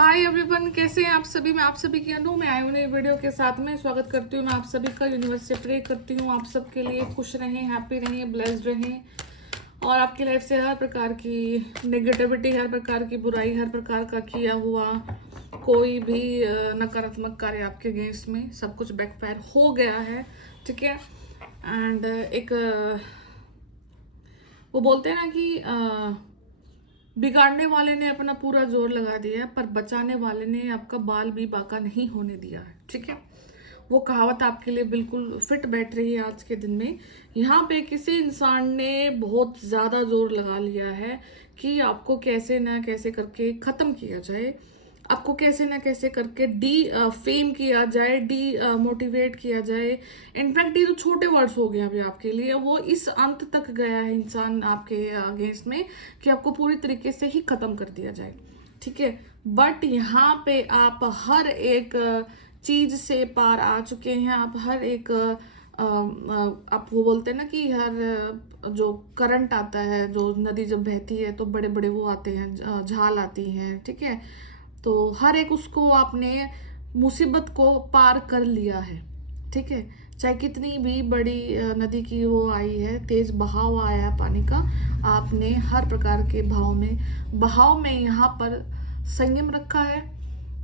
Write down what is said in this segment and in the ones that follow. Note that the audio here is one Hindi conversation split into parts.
हाय एवरीवन, कैसे हैं आप सभी। मैं आप सभी की अनु में आई हूँ नई वीडियो के साथ में। स्वागत करती हूँ मैं आप सभी का। यूनिवर्स से प्रे करती हूँ आप सबके लिए खुश रहें, हैप्पी रहें, ब्लेस्ड रहें और आपकी लाइफ से हर प्रकार की नेगेटिविटी, हर प्रकार की बुराई, हर प्रकार का किया हुआ कोई भी नकारात्मक कार्य आपके अगेंस्ट में सब कुछ बैकफायर हो गया है। ठीक है। एंड एक वो बोलते हैं ना कि बिगाड़ने वाले ने अपना पूरा जोर लगा दिया पर बचाने वाले ने आपका बाल भी बाका नहीं होने दिया है। ठीक है। वो कहावत आपके लिए बिल्कुल फिट बैठ रही है आज के दिन में। यहाँ पे किसी इंसान ने बहुत ज़्यादा जोर लगा लिया है कि आपको कैसे ना कैसे करके ख़त्म किया जाए, आपको कैसे ना कैसे करके फेम किया जाए, मोटिवेट किया जाए। इनफैक्ट ये तो छोटे वर्ड्स हो गए अभी आपके लिए, वो इस अंत तक गया है इंसान आपके अगेंस्ट में कि आपको पूरी तरीके से ही खत्म कर दिया जाए। ठीक है। बट यहाँ पे आप हर एक चीज से पार आ चुके हैं। आप हर एक आप वो बोलते हैं ना कि हर जो करंट आता है, जो नदी जब बहती है तो बड़े बड़े वो आते हैं, झाल आती हैं। ठीक है। तो हर एक उसको आपने मुसीबत को पार कर लिया है। ठीक है। चाहे कितनी भी बड़ी नदी की वो आई है, तेज बहाव आया है पानी का, आपने हर प्रकार के बहाव में यहाँ पर संयम रखा है,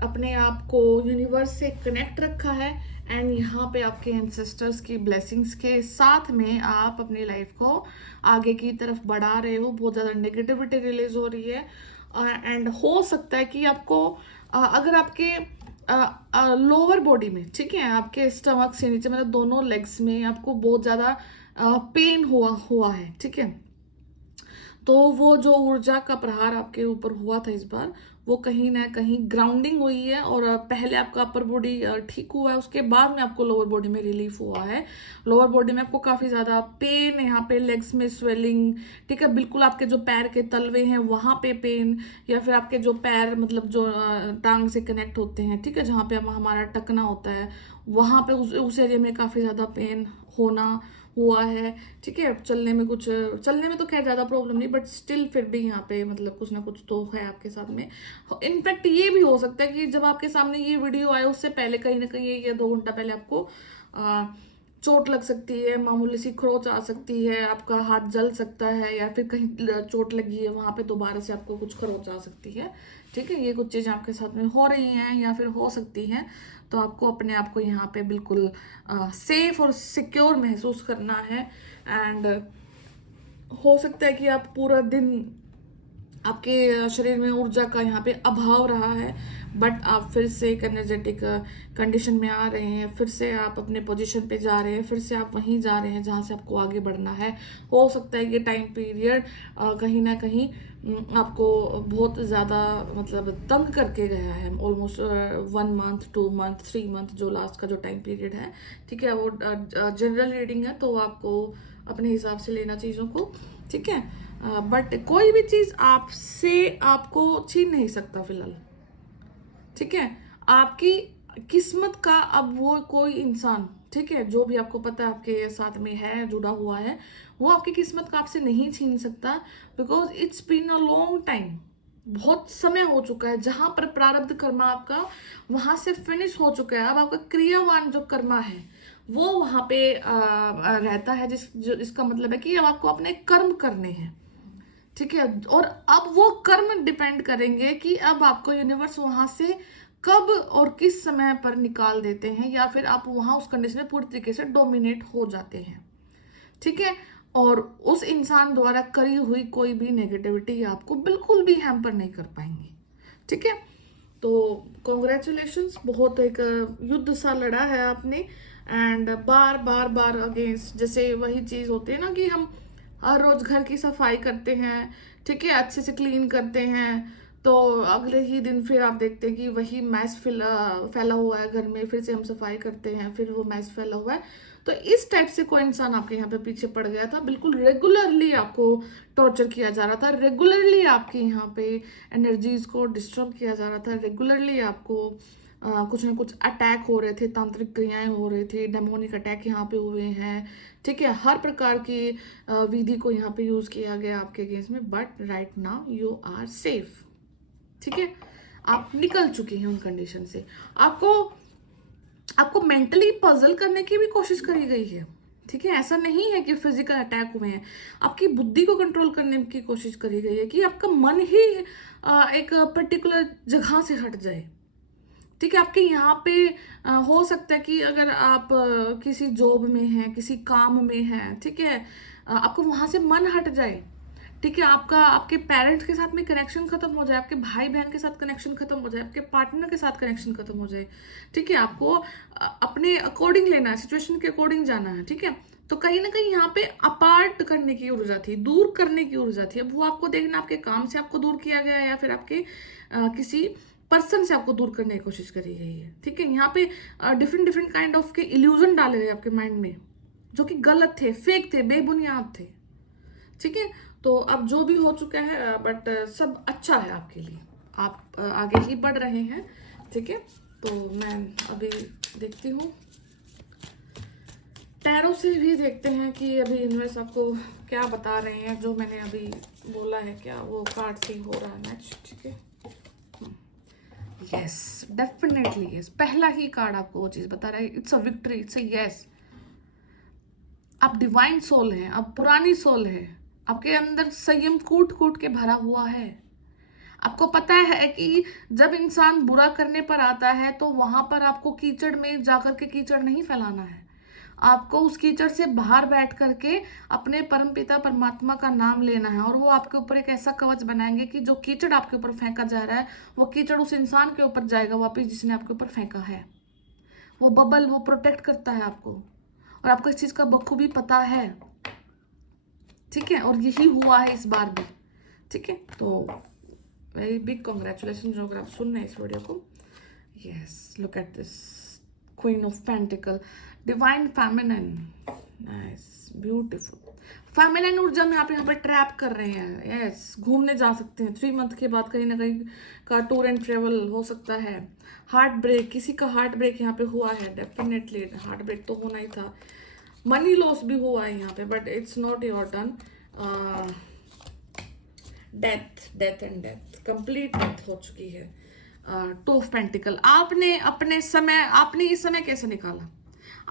अपने आप को यूनिवर्स से कनेक्ट रखा है। एंड यहाँ पे आपके एंसेस्टर्स की ब्लेसिंग्स के साथ में आप अपनी लाइफ को आगे की तरफ बढ़ा रहे हो। बहुत ज़्यादा नेगेटिविटी रिलीज हो रही है एंड हो सकता है कि आपको अगर आपके लोअर बॉडी में, ठीक है, आपके स्टमक से नीचे मतलब दोनों लेग्स में आपको बहुत ज़्यादा पेन हुआ है। ठीक है। तो वो जो ऊर्जा का प्रहार आपके ऊपर हुआ था इस बार, वो कहीं ना कहीं ग्राउंडिंग हुई है और पहले आपका अपर बॉडी ठीक हुआ है, उसके बाद में आपको लोअर बॉडी में रिलीफ हुआ है। लोअर बॉडी में आपको काफ़ी ज़्यादा पेन, यहाँ पे लेग्स में स्वेलिंग, ठीक है, बिल्कुल आपके जो पैर के तलवे हैं वहाँ पे पेन, या फिर आपके जो पैर मतलब जो टांग से कनेक्ट होते हैं, ठीक है, जहाँ पे हमारा टकना होता है वहाँ पे उस एरिया में काफ़ी ज़्यादा पेन होना हुआ है। ठीक है। चलने में तो खैर ज़्यादा प्रॉब्लम नहीं, बट स्टिल फिर भी यहाँ पे मतलब कुछ ना कुछ तो है आपके साथ में। इनफैक्ट ये भी हो सकता है कि जब आपके सामने ये वीडियो आए उससे पहले कहीं ना कहीं 1 या 2 घंटा पहले आपको चोट लग सकती है, मामूली सी खरोच आ सकती है, आपका हाथ जल सकता है, या फिर कहीं चोट लगी है वहां पे दोबारा से आपको कुछ खरोच आ सकती है। ठीक है। ये कुछ चीज़ें आपके साथ में हो रही हैं या फिर हो सकती हैं। तो आपको अपने आप को यहाँ पे बिल्कुल सेफ और सिक्योर महसूस करना है। एंड हो सकता है कि आप पूरा दिन आपके शरीर में ऊर्जा का यहाँ पे अभाव रहा है, बट आप फिर से एक एनर्जेटिक कंडीशन में आ रहे हैं, फिर से आप अपने पोजीशन पे जा रहे हैं, फिर से आप वहीं जा रहे हैं जहाँ से आपको आगे बढ़ना है। हो सकता है ये टाइम पीरियड कहीं ना कहीं आपको बहुत ज़्यादा मतलब तंग करके गया है। ऑलमोस्ट 1 मंथ, 2 मंथ, 3 मंथ जो लास्ट का जो टाइम पीरियड है। ठीक है। वो जनरल रीडिंग है तो आपको अपने हिसाब से लेना चीज़ों को। ठीक है। बट कोई भी चीज आपसे आपको छीन नहीं सकता फिलहाल। ठीक है। आपकी किस्मत का अब वो कोई इंसान, ठीक है, जो भी आपको पता है आपके साथ में है, जुड़ा हुआ है, वो आपकी किस्मत का आपसे नहीं छीन सकता। Because it's been a long time, बहुत समय हो चुका है जहां पर प्रारब्ध कर्मा आपका वहां से फिनिश हो चुका है। अब आपका क्रियावान जो कर्मा है वो वहां पे रहता है, जिसका मतलब है कि अब आपको अपने कर्म करने हैं। ठीक है। और अब वो कर्म डिपेंड करेंगे कि अब आपको यूनिवर्स वहां से कब और किस समय पर निकाल देते हैं, या फिर आप वहां उस कंडीशन में पूरी तरीके से डोमिनेट हो जाते हैं। ठीक है। और उस इंसान द्वारा करी हुई कोई भी नेगेटिविटी आपको बिल्कुल भी हैम्पर नहीं कर पाएंगे। ठीक है। तो कॉन्ग्रेचुलेशंस, बहुत एक युद्ध सा लड़ा है आपने। And bar bar bar against, जैसे वही चीज होती है ना कि हम हर रोज घर की सफाई करते हैं, ठीक है, अच्छे से क्लीन करते हैं, तो अगले ही दिन फिर आप देखते हैं कि वही मैस फैला हुआ है घर में, फिर से हम सफाई करते हैं, फिर वो मैस फैला हुआ है। तो इस टाइप से कोई इंसान आपके यहाँ पे पीछे पड़ गया था, बिल्कुल रेगुलरली आपको टॉर्चर किया जा रहा था, रेगुलरली आपके यहाँ पे एनर्जीज को डिस्टर्ब किया जा रहा था, रेगुलरली आपको कुछ ना कुछ अटैक हो रहे थे, तांत्रिक क्रियाएं हो रही थी, डेमोनिक अटैक यहाँ पे हुए हैं। ठीक है। हर प्रकार की विधि को यहाँ पे यूज किया गया आपके अगेंस्ट में, but right now you are safe. ठीक है। आप निकल चुके हैं उन कंडीशन से। आपको आपको मेंटली पजल करने की भी कोशिश करी गई है, ठीक है। ऐसा नहीं है कि फिजिकल अटैक हुए हैं, आपकी बुद्धि को कंट्रोल करने की कोशिश करी गई है कि आपका मन ही एक पर्टिकुलर जगह से हट जाए, ठीक है। आपके यहाँ पे हो सकता है कि अगर आप किसी जॉब में हैं, किसी काम में हैं, ठीक है, आपको वहां से मन हट जाए, ठीक है। आपका आपके पेरेंट्स के साथ में कनेक्शन खत्म हो जाए, आपके भाई बहन के साथ कनेक्शन खत्म हो जाए, आपके पार्टनर के साथ कनेक्शन खत्म हो जाए, ठीक है। आपको अपने अकॉर्डिंग लेना है, सिचुएशन के अकॉर्डिंग जाना है, ठीक है। तो कहीं ना कहीं यहाँ पे अपार्ट करने की ऊर्जा थी, दूर करने की ऊर्जा थी। अब वो आपको देखना, आपके काम से आपको दूर किया गया है या फिर आपके किसी पर्सन से आपको दूर करने की कोशिश करी गई है, ठीक है। यहाँ पे डिफरेंट डिफरेंट काइंड ऑफ के इल्यूजन डाले गए आपके माइंड में, जो कि गलत थे, फेक थे, बेबुनियाद थे, ठीक है। तो अब जो भी हो चुका है, बट सब अच्छा है आपके लिए, आप आगे ही बढ़ रहे हैं, ठीक है। तो मैं अभी देखती हूँ, टैरो से भी देखते हैं कि अभी यूनिवर्स आपको क्या बता रहे हैं, जो मैंने अभी बोला है क्या वो कार्ड से हो रहा है मैच, ठीक है। यस, डेफिनेटली यस, पहला ही कार्ड आपको वो चीज बता रहा है, it's a victory, it's a yes. आप डिवाइन सोल हैं, आप पुरानी सोल है, आपके अंदर संयम कूट कूट के भरा हुआ है। आपको पता है कि जब इंसान बुरा करने पर आता है तो वहां पर आपको कीचड़ में जाकर के कीचड़ नहीं फैलाना है, आपको उस कीचड़ से बाहर बैठ करके अपने परमपिता परमात्मा का नाम लेना है, और वो आपके ऊपर एक ऐसा कवच बनाएंगे कि जो कीचड़ आपके ऊपर फेंका जा रहा है वो कीचड़ उस इंसान के ऊपर जाएगा वापिस जिसने आपके ऊपर फेंका है। वो बबल वो प्रोटेक्ट करता है आपको, और आपको इस चीज का बखूबी पता है, ठीक है। और यही हुआ है इस बार भी, ठीक है। तो वेरी बिग कॉन्ग्रेचुलेशन जो अगर आप सुन रहे हैं इस वीडियो को। Yes, look at this queen of pentacle, divine feminine, nice, beautiful feminine ऊर्जा में आप यहाँ पे ट्रैप कर रहे हैं। यस, घूमने जा सकते हैं 3 मंथ के बाद, कहीं ना कहीं का टूर एंड ट्रेवल हो सकता है। हार्ट ब्रेक, किसी का हार्ट ब्रेक यहाँ पे हुआ है, डेफिनेटली हार्ट ब्रेक तो होना ही था। मनी लॉस भी हुआ है यहाँ पे, but it's not your turn. Death and death, complete death हो चुकी है। टू ऑफ पेंटिकल, आपने ये समय कैसे निकाला,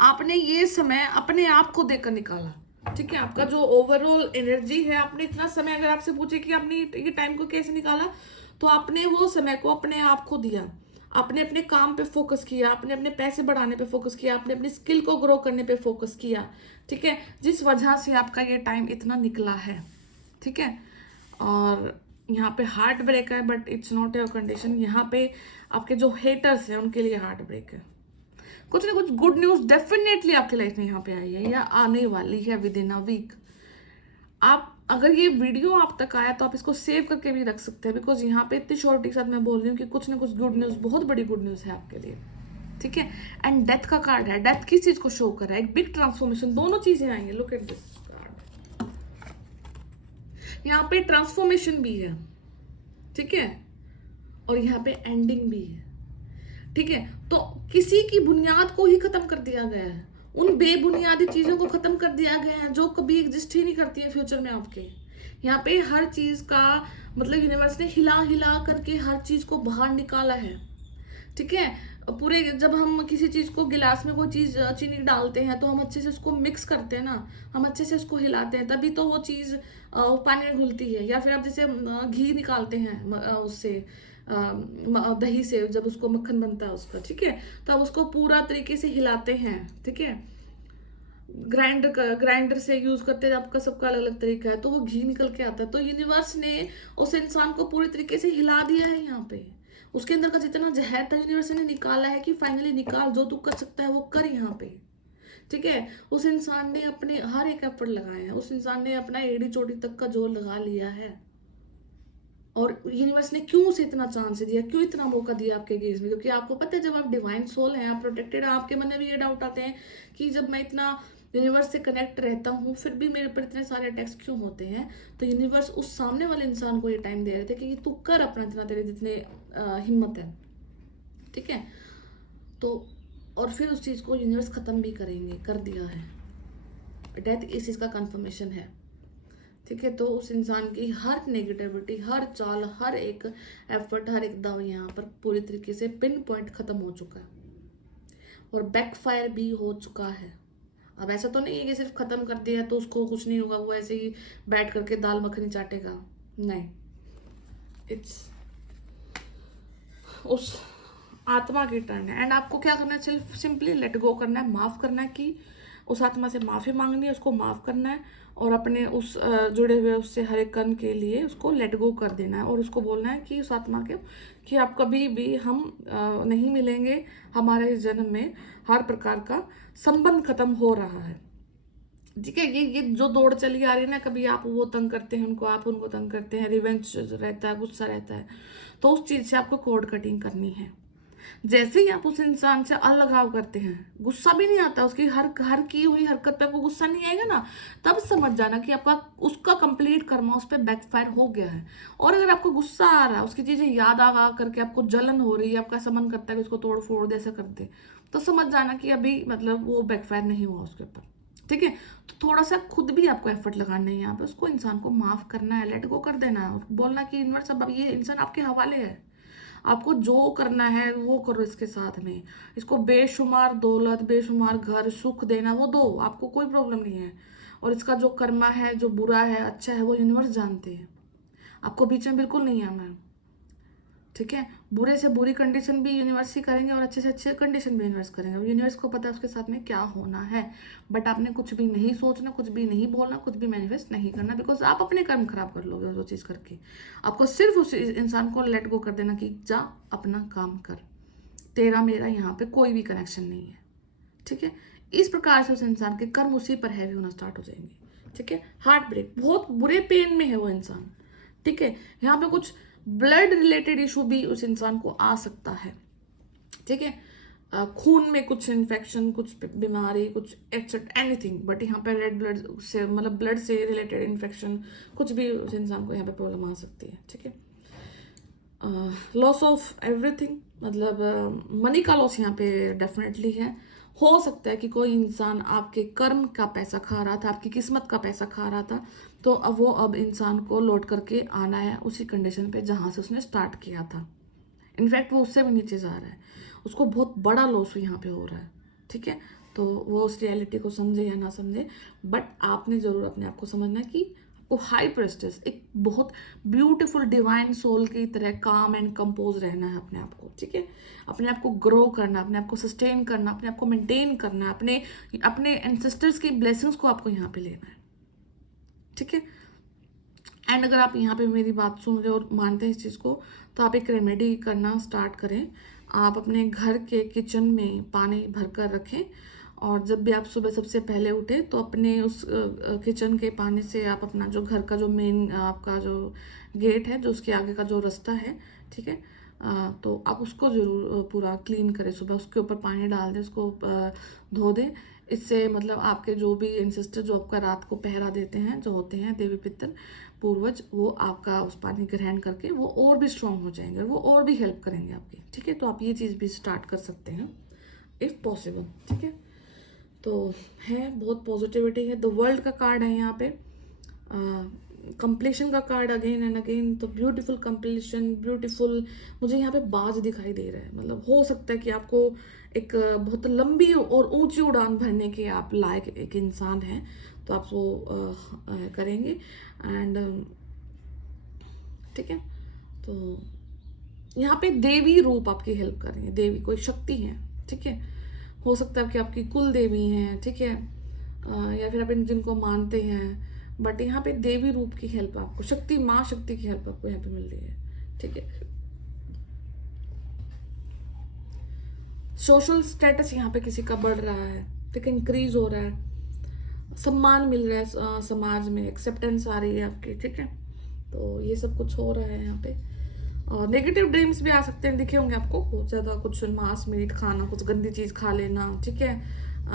आपने ये समय अपने आप को देकर निकाला, ठीक है। आपका जो ओवरऑल एनर्जी है, आपने इतना समय, अगर आपसे पूछे कि आपने ये टाइम को कैसे निकाला, तो आपने वो समय को अपने आप को दिया, आपने अपने काम पे फोकस किया, आपने अपने पैसे बढ़ाने पे फोकस किया, आपने अपनी स्किल को ग्रो करने पे फोकस किया, ठीक है, जिस वजह से आपका ये टाइम इतना निकला है, ठीक है। और यहाँ पे हार्ट ब्रेक है, but it's not your condition. यहाँ पे आपके जो हेटर्स हैं उनके लिए हार्ट ब्रेक है। कुछ ना कुछ गुड न्यूज डेफिनेटली आपकी लाइफ में यहाँ पे आई है या आने वाली है विद इन अ वीक। आप अगर ये वीडियो आप तक आया तो आप इसको सेव करके भी रख सकते हैं, बिकॉज यहाँ पे इतनी शॉर्टी के साथ मैं बोल रही हूँ कि कुछ ना कुछ गुड न्यूज, बहुत बड़ी गुड न्यूज है आपके लिए, ठीक है। एंड डेथ का कार्ड है, डेथ किस चीज को शो कर रहा है, एक बिग ट्रांसफॉर्मेशन, दोनों चीजें आई है। लुक एट दिस कार्ड, यहाँ पे ट्रांसफॉर्मेशन भी है, ठीक है, और यहाँ पे एंडिंग भी है, ठीक है। तो किसी की बुनियाद को ही खत्म कर दिया गया है, उन बेबुनियादी चीजों को खत्म कर दिया गया है जो कभी एग्जिस्ट ही नहीं करती है फ्यूचर में आपके। यहाँ पे हर चीज का मतलब यूनिवर्स ने हिला हिला करके हर चीज को बाहर निकाला है, ठीक है। पूरे जब हम किसी चीज को गिलास में कोई चीज चीनी डालते हैं तो हम अच्छे से उसको मिक्स करते हैं ना, हम अच्छे से उसको हिलाते हैं, तभी तो वो चीज पानी में घुलती है। या फिर आप जैसे घी निकालते हैं उससे दही से, जब उसको मक्खन बनता है उसका, ठीक है, तो आप उसको पूरा तरीके से हिलाते हैं, ठीक है। ग्राइंडर से यूज करते हैं, आपका सबका अलग अलग तरीका है, तो वो घी निकल के आता है। तो यूनिवर्स ने उस इंसान को पूरी तरीके से हिला दिया है, यहाँ पे उसके अंदर का जितना जहर था यूनिवर्स ने निकाला है कि फाइनली निकाल, जो तू कर सकता है वो कर यहाँ पे, ठीक है। उस इंसान ने अपने हर एक एफर्ट लगाए हैं, उस इंसान ने अपना एड़ी चोटी तक का जोर लगा लिया है, और यूनिवर्स ने क्यों उसे इतना चांस दिया, क्यों इतना मौका दिया आपके केस में, क्योंकि आपको पता है जब आप डिवाइन सोल हैं, आप प्रोटेक्टेड हैं। आपके मन में भी ये डाउट आते हैं कि जब मैं इतना यूनिवर्स से कनेक्ट रहता हूँ फिर भी मेरे ऊपर इतने सारे अटैक्स क्यों होते हैं। तो यूनिवर्स उस सामने वाले इंसान को ये टाइम दे रहे थे कि तू कर अपना इतना, तेरे जितने हिम्मत है, ठीक है। तो और फिर उस चीज को यूनिवर्स खत्म भी करेंगे, कर दिया है। डेथ इस चीज का कंफर्मेशन है, ठीक है। तो उस इंसान की हर नेगेटिविटी, हर चाल, हर एक एफर्ट, हर एक दाव यहाँ पर पूरी तरीके से पिन पॉइंट खत्म हो चुका है और बैकफायर भी हो चुका है। अब ऐसा तो नहीं है कि सिर्फ खत्म कर दिया तो उसको कुछ नहीं होगा, वो ऐसे ही बैठ करके दाल मखनी चाटेगा, नहीं। इट्स उस आत्मा की टर्न है, एंड आपको क्या करना है, सिर्फ सिंपली लेट गो करना है, माफ़ करना है, कि उस आत्मा से माफ़ी मांगनी है, उसको माफ़ करना है और अपने उस जुड़े हुए उससे हर एक कण के लिए उसको लेट गो कर देना है और उसको बोलना है कि उस आत्मा के कि आप कभी भी हम नहीं मिलेंगे, हमारे इस जन्म में हर प्रकार का संबंध खत्म हो रहा है। ठीक है। ये जो दौड़ चली आ रही है ना, कभी आप वो तंग करते हैं उनको, आप उनको तंग करते हैं, रिवेंज रहता है, गुस्सा रहता है, तो उस चीज़ से आपको कोड कटिंग करनी है। जैसे ही आप उस इंसान से अलगाव करते हैं, गुस्सा भी नहीं आता, उसकी हर हर की हुई हरकत पे आपको गुस्सा नहीं आएगा ना, तब समझ जाना कि आपका उसका कंप्लीट कर्मा उस पर बैकफायर हो गया है। और अगर आपको गुस्सा आ रहा है, उसकी चीज़ें याद आ करके आपको जलन हो रही है, आपका ऐसा मन करता है कि उसको तोड़ फोड़ दे, ऐसा कर दे, तो समझ जाना कि अभी मतलब वो बैकफायर नहीं हुआ उसके ऊपर। ठीक है। तो थोड़ा सा खुद भी आपको एफर्ट लगाना है यहाँ पे, उसको इंसान को माफ करना है, लेट गो कर देना है और बोलना कि यूनिवर्स अब ये इंसान आपके हवाले है, आपको जो करना है वो करो इसके साथ में, इसको बेशुमार दौलत, बेशुमार घर, सुख देना वो दो, आपको कोई प्रॉब्लम नहीं है। और इसका जो कर्मा है, जो बुरा है, अच्छा है, वो यूनिवर्स जानते हैं, आपको बीच में बिल्कुल नहीं आना है। ठीक है। बुरे से बुरी कंडीशन भी यूनिवर्स ही करेंगे और अच्छे से अच्छे कंडीशन भी यूनिवर्स करेंगे, और यूनिवर्स को पता है उसके साथ में क्या होना है। बट आपने कुछ भी नहीं सोचना, कुछ भी नहीं बोलना, कुछ भी मैनिफेस्ट नहीं करना, बिकॉज आप अपने कर्म खराब कर लोगे वो चीज़ करके। आपको सिर्फ उस इंसान को लेट गो कर देना कि जा अपना काम कर, तेरा मेरा यहाँ पे कोई भी कनेक्शन नहीं है। ठीक है। इस प्रकार से उस इंसान के कर्म उसी पर हैवी होना स्टार्ट हो जाएंगे। ठीक है। हार्ट ब्रेक, बहुत बुरे पेन में है वो इंसान। ठीक है। यहाँ पे कुछ ब्लड रिलेटेड इशू भी उस इंसान को आ सकता है। ठीक है। खून में कुछ इन्फेक्शन, कुछ बीमारी, कुछ एक्सेट्रा एनीथिंग, बट यहाँ पे रेड ब्लड से मतलब ब्लड से रिलेटेड इन्फेक्शन, कुछ भी उस इंसान को यहाँ पे प्रॉब्लम आ सकती है। ठीक है। लॉस ऑफ एवरीथिंग, मतलब मनी का लॉस यहाँ पे डेफिनेटली है। हो सकता है कि कोई इंसान आपके कर्म का पैसा खा रहा था, आपकी किस्मत का पैसा खा रहा था, तो अब इंसान को लौट करके आना है उसी कंडीशन पे जहाँ से उसने स्टार्ट किया था। इनफैक्ट वो उससे भी नीचे जा रहा है, उसको बहुत बड़ा लॉस यहाँ पे हो रहा है। ठीक है। तो वो उस रियलिटी को समझे या ना समझे, बट आपने ज़रूर अपने आप को समझना है कि आपको हाई प्रेस्टिस, एक बहुत ब्यूटीफुल डिवाइन सोल की तरह काम एंड कंपोज रहना है अपने आप को। ठीक है। अपने आप को ग्रो करना, अपने आप को सस्टेन करना, अपने आप को मेंटेन करना, अपने अपने एंसेस्टर्स की ब्लेसिंग्स को आपको यहाँ पे लेना है। ठीक है। एंड अगर आप यहाँ पे मेरी बात सुन रहे हो और मानते हैं इस चीज़ को, तो आप एक रेमेडी करना स्टार्ट करें। आप अपने घर के किचन में पानी भर कर रखें, और जब भी आप सुबह सबसे पहले उठें तो अपने उस किचन के पानी से आप अपना जो घर का जो मेन आपका जो गेट है, जो उसके आगे का जो रास्ता है, ठीक है, तो आप उसको ज़रूर पूरा क्लीन करें। सुबह उसके ऊपर पानी डाल दें, उसको धो दें। इससे मतलब आपके जो भी एंसेस्टर जो आपका रात को पहरा देते हैं, जो होते हैं देवी पितर पूर्वज, वो आपका उस पानी ग्रहण करके वो और भी स्ट्रांग हो जाएंगे, वो और भी हेल्प करेंगे आपकी। ठीक है। तो आप ये चीज़ भी स्टार्ट कर सकते हैं इफ़ पॉसिबल। ठीक है। तो है, बहुत पॉजिटिविटी है। द वर्ल्ड का कार्ड है यहाँ पे, कंप्लीशन का कार्ड अगेन एंड अगेन। तो ब्यूटीफुल कंप्लीशन, ब्यूटीफुल, मुझे यहाँ पे बाज दिखाई दे रहा है। मतलब हो सकता है कि आपको एक बहुत लंबी और ऊंची उड़ान भरने के आप लायक एक इंसान हैं, तो आप वो करेंगे। एंड ठीक है। तो यहाँ पे देवी रूप आपकी हेल्प कर रही है, देवी कोई शक्ति है। ठीक है। हो सकता है कि आपकी कुल देवी हैं। ठीक है। या फिर आप जिनको मानते हैं, बट यहाँ पे देवी रूप की हेल्प आपको, शक्ति, माँ शक्ति की हेल्प आपको यहाँ पे मिल रही है। ठीक है। सोशल स्टेटस यहाँ पे किसी का बढ़ रहा है, ठीक है, इंक्रीज हो रहा है, सम्मान मिल रहा है, समाज में एक्सेप्टेंस आ रही है आपकी। ठीक है। तो ये सब कुछ हो रहा है यहाँ पे। और नेगेटिव ड्रीम्स भी आ सकते हैं, दिखे होंगे आपको बहुत ज़्यादा, कुछ मांस मीट खाना, कुछ गंदी चीज़ खा लेना। ठीक है।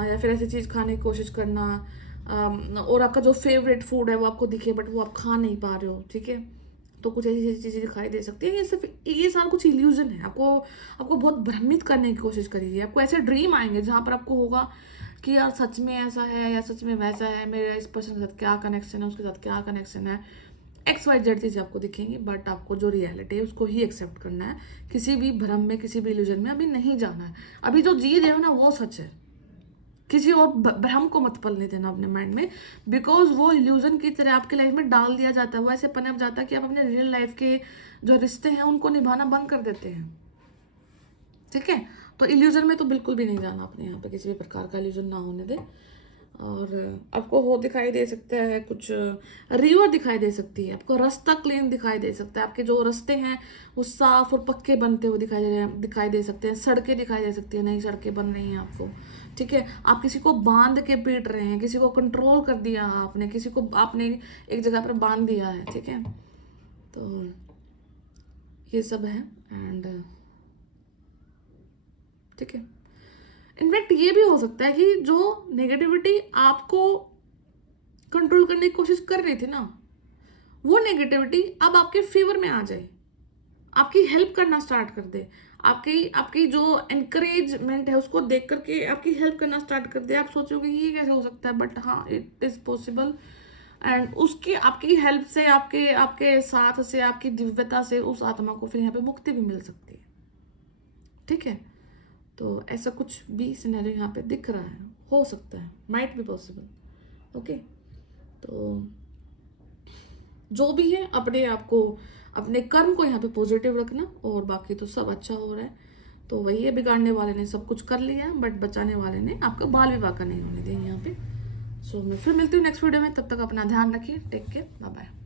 या फिर ऐसी चीज़ खाने की कोशिश करना, और आपका जो फेवरेट फूड है वो आपको दिखे बट वो आप खा नहीं पा रहे हो। ठीक है। तो कुछ ऐसी चीज़ें दिखाई दे सकती है। ये सारा कुछ इल्यूजन है, आपको आपको बहुत भ्रमित करने की कोशिश करिए। आपको ऐसे ड्रीम आएंगे जहाँ पर आपको होगा कि यार सच में ऐसा है या सच में वैसा है, मेरा इस पर्सन के साथ क्या कनेक्शन है, उसके साथ क्या कनेक्शन है, XYZ चीज़ें आपको दिखेंगी, बट आपको जो रियलिटी है उसको ही एक्सेप्ट करना है। किसी भी भ्रम में, किसी भी इल्यूजन में अभी नहीं जाना है। अभी जो जी रहे हो ना वो सच है, किसी और भ्रम को मत पलने देना अपने माइंड में, बिकॉज वो इल्यूजन की तरह आपकी लाइफ में डाल दिया जाता है, वो ऐसे पनप जाता है कि आप अपने रियल लाइफ के जो रिश्ते हैं उनको निभाना बंद कर देते हैं। ठीक है, तो इल्यूजन में तो बिल्कुल भी नहीं जाना अपने यहाँ पे, किसी भी प्रकार का इल्यूजन ना होने दे। और आपको वो दिखाई दे सकता है, कुछ रिवर दिखाई दे सकती है, आपको रास्ता क्लीन दिखाई दे सकता है, आपके जो रास्ते हैं वो साफ और पक्के बनते हुए दिखाई दे सकते हैं, सड़कें दिखाई दे सकती है, नई सड़कें बन रही हैं आपको। ठीक है, आप किसी को बांध के पीट रहे हैं, किसी को कंट्रोल कर दिया आपने, किसी को आपने एक जगह पर बांध दिया है। ठीक है, तो ये सब है। एंड ठीक है, इनफैक्ट ये भी हो सकता है कि जो नेगेटिविटी आपको कंट्रोल करने की कोशिश कर रही थी ना, वो नेगेटिविटी अब आपके फेवर में आ जाए, आपकी हेल्प करना स्टार्ट कर दे, आपकी आपकी जो एनकरेजमेंट है उसको देख करके आपकी हेल्प करना स्टार्ट कर दे। आप सोचोगे ये कैसे हो सकता है, बट हाँ, इट इज़ पॉसिबल। एंड उसकी आपकी हेल्प से, आपके आपके साथ से, आपकी दिव्यता से उस आत्मा को फिर यहाँ पे मुक्ति भी मिल सकती है। ठीक है, तो ऐसा कुछ भी सिनेरियो यहाँ पे दिख रहा है, हो सकता है, माइट बी पॉसिबल। ओके, तो जो भी है अपने आप को, अपने कर्म को यहाँ पे पॉजिटिव रखना, और बाकी तो सब अच्छा हो रहा है। तो वही है, बिगाड़ने वाले ने सब कुछ कर लिया, बट बचाने वाले ने आपका बाल विवाह का नहीं होने दिया यहाँ पे। सो मैं फिर मिलती हूँ नेक्स्ट वीडियो में, तब तक अपना ध्यान रखिए, टेक केयर, बाय बाय।